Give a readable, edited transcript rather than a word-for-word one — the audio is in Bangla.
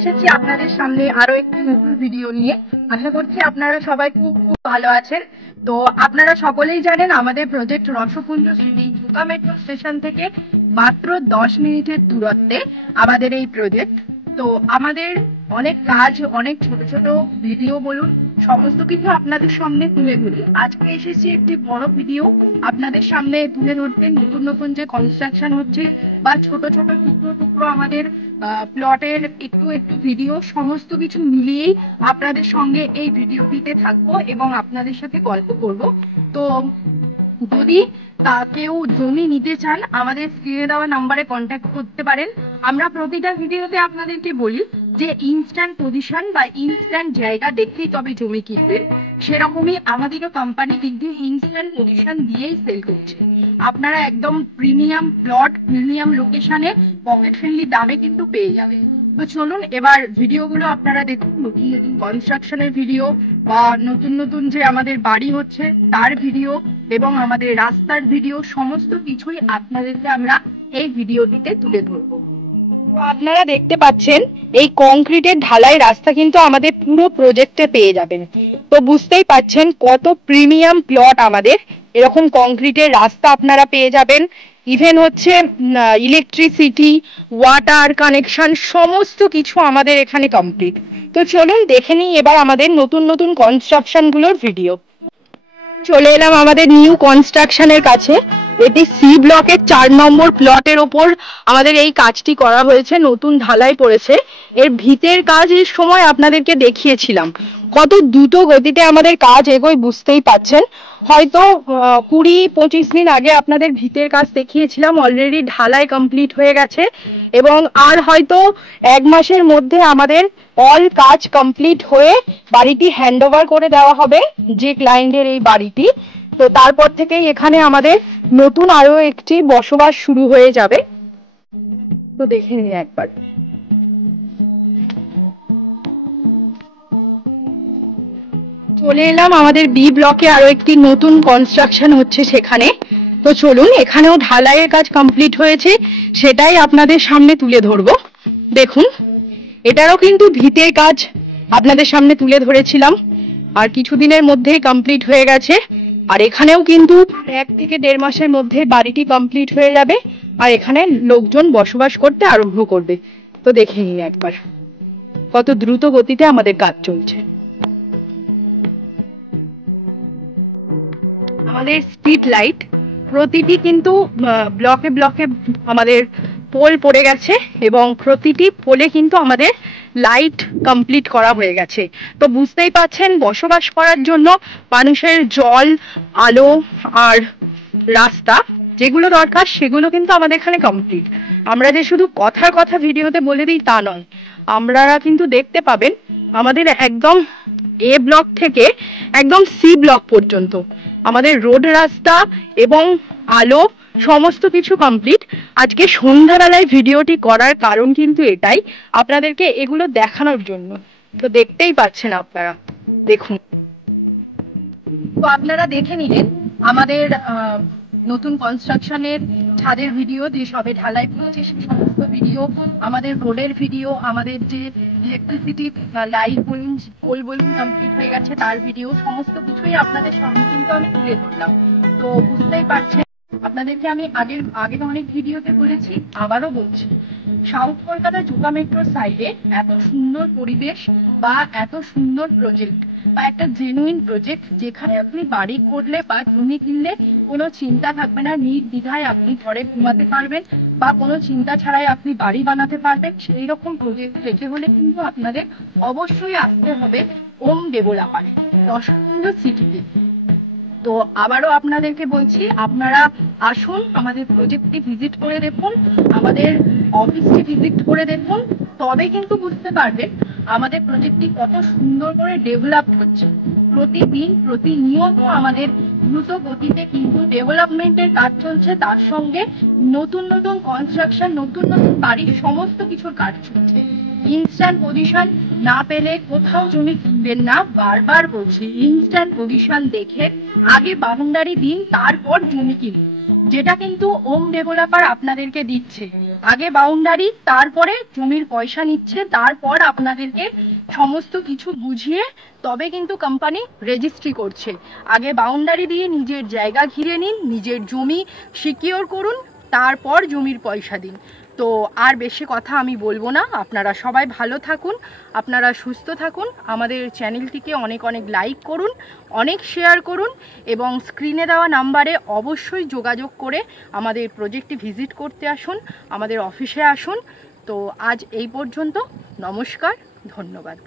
এসেছি আপনাদের সামনে আরো একটি নতুন ভিডিও নিয়ে। আশা করছি আপনারা সবাই খুব খুব ভালো আছেন। তো আপনারা সকলেই জানেন আমাদের project Rasapunja city Dhaka metro station থেকে মাত্র 10 মিনিটের দূরত্বে আমাদের এই প্রজেক্ট। তো আমাদের অনেক কাজ, অনেক ছোট ছোট ভিডিও বলুন, সমস্ত কিছু আপনাদের সামনে তুলে ধরি। আজকে এসেছি একটি বড় ভিডিও আপনাদের সামনে তুলে ধরতে। নতুন নতুন যে কনস্ট্রাকশন হচ্ছে বা ছোট ছোট টুকরো টুকরো আমাদের প্লটের একটু একটু ভিডিও, সমস্ত কিছু মিলিয়েই আপনাদের সঙ্গে এই ভিডিওটিতে থাকবো এবং আপনাদের সাথে গল্প করব। তো যদি কেউ জমি নিতে চান আমাদের স্ক্রিনে দেওয়া নাম্বারে কন্ট্যাক্ট করতে পারেন। আমরা প্রতিটা ভিডিওতে আপনাদেরকে বলি যে ইনস্ট্যান্ট পজিশন বা ইনস্ট্যান্ট জায়গা দেখেই তবে জমি কিনবেন। সেরকমই আমাদেরও কোম্পানি দিক দিয়ে ইনস্ট্যান্ট পজিশন দিয়েই সেল করছে। আপনারা একদম প্রিমিয়াম প্লট, প্রিমিয়াম লোকেশনে পকেট ফ্রেন্ডলি দামে কিন্তু পেয়ে যাবেন। তো চলুন এবার ভিডিওগুলো আপনারা দেখুন। নতুন নতুন কনস্ট্রাকশনের ভিডিও বা নতুন নতুন যে আমাদের বাড়ি হচ্ছে তার ভিডিও এবং আমাদের রাস্তার ভিডিও, সমস্ত কিছুই আপনাদেরকে আমরা এই ভিডিওটিতে তুলে ধরবো। আপনারা দেখতে পাচ্ছেন এই কংক্রিটের ঢালাই রাস্তা কিন্তু আমাদের পুরো প্রজেক্টে পেয়ে যাবেন। তো বুঝতেই পাচ্ছেন কত প্রিমিয়াম প্লট আমাদের। এরকম কংক্রিটের রাস্তা আপনারা পেয়ে যাবেন। ইভেন হচ্ছে ইলেকট্রিসিটি, ওয়াটার কানেকশন, সমস্ত কিছু আমাদের এখানে কমপ্লিট। তো চলুন দেখে নিই এবার আমাদের নতুন নতুন কনস্ট্রাকশন গুলোর ভিডিও। চলে এলাম আমাদের নিউ কনস্ট্রাকশনের কাছে। এটি সি ব্লকের 4 নম্বর প্লটের ওপর আমাদের এই কাজটি করা হয়েছে, নতুন ঢালাই পড়েছে। এর ভিতের কাজের সময় আপনাদেরকে দেখিয়েছিলাম কত দ্রুত গতিতে আমাদের কাজ এগোয়, বুঝতেই পাচ্ছেন। হয়তো 20-25 দিন আগে আপনাদের ভিতের কাজ দেখিয়েছিলাম, অলরেডি ঢালাই কমপ্লিট হয়ে গেছে এবং আর হয়তো 1 মাসের মধ্যে আমাদের অল কাজ কমপ্লিট হয়ে বাড়িটি হ্যান্ড ওভার করে দেওয়া হবে যে ক্লায়েন্টের এই বাড়িটি। তো তারপর থেকেই এখানে আমাদের নতুন আরো একটি বসবাস শুরু হয়ে যাবে। তো দেখে নিন একবার। চলে এলাম আমাদের বি ব্লকে, আরো একটি নতুন কনস্ট্রাকশন হচ্ছে সেখানে। তো চলুন, এখানেও ঢালাইয়ের কাজ কমপ্লিট হয়েছে, সেটাই আপনাদের সামনে তুলে ধরবো। দেখুন, এটারও কিন্তু ভিতের কাজ আপনাদের সামনে তুলে ধরেছিলাম, আর কিছুদিনের মধ্যেই কমপ্লিট হয়ে গেছে। আর এখানেও কিন্তু 1 থেকে 1.5 মাসের মধ্যে বাড়িটি কমপ্লিট হয়ে যাবে আর এখানে লোকজন বসবাস করতে আরম্ভ করবে। তো দেখে নিন একবার কত দ্রুত গতিতে আমাদের কাজ চলছে। আমাদের স্ট্রিট লাইট প্রতিটি কিন্তু ব্লকে ব্লকে আমাদের পোল পড়ে গেছে এবং প্রতিটি পোলে কিন্তু আমাদের লাইট কমপ্লিট করা হয়ে গেছে। তো বুঝতেই পাচ্ছেন বসবাস করার জন্য মানুষের জল, আলো আর রাস্তা যেগুলো দরকার সেগুলো কিন্তু আমাদের এখানে কমপ্লিট। আমরা যে শুধু কথার কথা ভিডিওতে বলে দিই তা নয়, আপনারা কিন্তু দেখতে পাবেন আমাদের একদম এ ব্লক থেকে একদম সি ব্লক পর্যন্ত আমাদের রোড, রাস্তা এবং আলো সমস্ত কিছু কমপ্লিট। আজকে সন্ধ্যাবেলায় ভিডিওটি করার কারণ কিন্তু এটাই, আপনাদেরকে এগুলো দেখানোর জন্য। তো দেখতেই পাচ্ছেন আপনারা, দেখুন। তো আপনারা দেখে নিলেন আমাদের নতুন কনস্ট্রাকশনের ছাদের ভিডিও, যে সবে ঢালাই পড়েছে সেই সমস্ত ভিডিও, আমাদের রোডের ভিডিও, আমাদের যে ইলেকট্রিসিটি লাইট বলুন, পোল বলুন কমপ্লিট হয়ে গেছে তার ভিডিও, সমস্ত কিছুই আপনাদের সামনে কিন্তু আমি তুলে ধরলাম। তো বুঝতেই পারছেন, আপনাদেরকে আমি আগের অনেক ভিডিওতে বলেছি, আবারও বলছি, সাউথ কলকাতা ঢাকা মেট্রোর সাইডে এত সুন্দর পরিবেশ বা এত সুন্দর প্রজেক্ট বা একটা জেনুইন প্রজেক্ট, যেখানে আপনি বাড়ি করলে বা জমি কিনলে কোনো চিন্তা থাকবে না, নির্দ্বিধায় আপনি ঘরে ঘুমাতে পারবেন বা কোনো চিন্তা ছাড়াই আপনি বাড়ি বানাতে পারবেন। সেই রকম প্রজেক্ট পেতে হলে কিন্তু আপনাদের অবশ্যই আসতে হবে ওম ডেভেলপারে, রসপুঞ্জ সিটিতে। তো আবারও আপনাদেরকে বলছি, আপনারা আসুন, আমাদের প্রজেক্টটি ভিজিট করে দেখুন, আমাদের অফিসটি ভিজিট করে দেখুন, তবে কিন্তু বুঝতে পারবেন আমাদের প্রজেক্টটি কত সুন্দর করে ডেভেলপ হচ্ছে। প্রতিদিন প্রতিনিয়ত আমাদের দ্রুত গতিতে কিন্তু ডেভেলপমেন্টের কাজ চলছে, তার সঙ্গে নতুন নতুন কনস্ট্রাকশন, নতুন নতুন বাড়ির সমস্ত কিছুর কাজ চলছে। ইনস্ট্যান্ট পজিশন না পেলে কোথাও জমি কিনবেন না, বারবার বলছি, ইনস্ট্যান্ট পজিশন দেখে আগে বাউন্ডারি দিন, তারপর জমি কিনুন। যেটা কিন্তু ওম ডেভেলপার আপনাদেরকে দিচ্ছে। আগে বাউন্ডারি, তারপরে জমির পয়সা নিচ্ছে, তারপর আপনাদেরকে সমস্ত কিছু বুঝিয়ে তবে কিন্তু কোম্পানি রেজিস্ট্রি করছে। আগে বাউন্ডারি দিয়ে নিজের জায়গা ঘিরে নিন, নিজের জমি সিকিওর করুন, তারপর জমির পয়সা দিন। তো আর বেশি কথা আমি বলবো না। আপনারা সবাই ভালো থাকুন, আপনারা সুস্থ থাকুন। আমাদের চ্যানেলটিকে অনেক অনেক লাইক করুন, অনেক শেয়ার করুন, এবং স্ক্রিনে দেওয়া নাম্বারে অবশ্যই যোগাযোগ করে আমাদের প্রজেক্টটি ভিজিট করতে আসুন, আমাদের অফিসে আসুন। তো আজ এই পর্যন্ত। নমস্কার, ধন্যবাদ।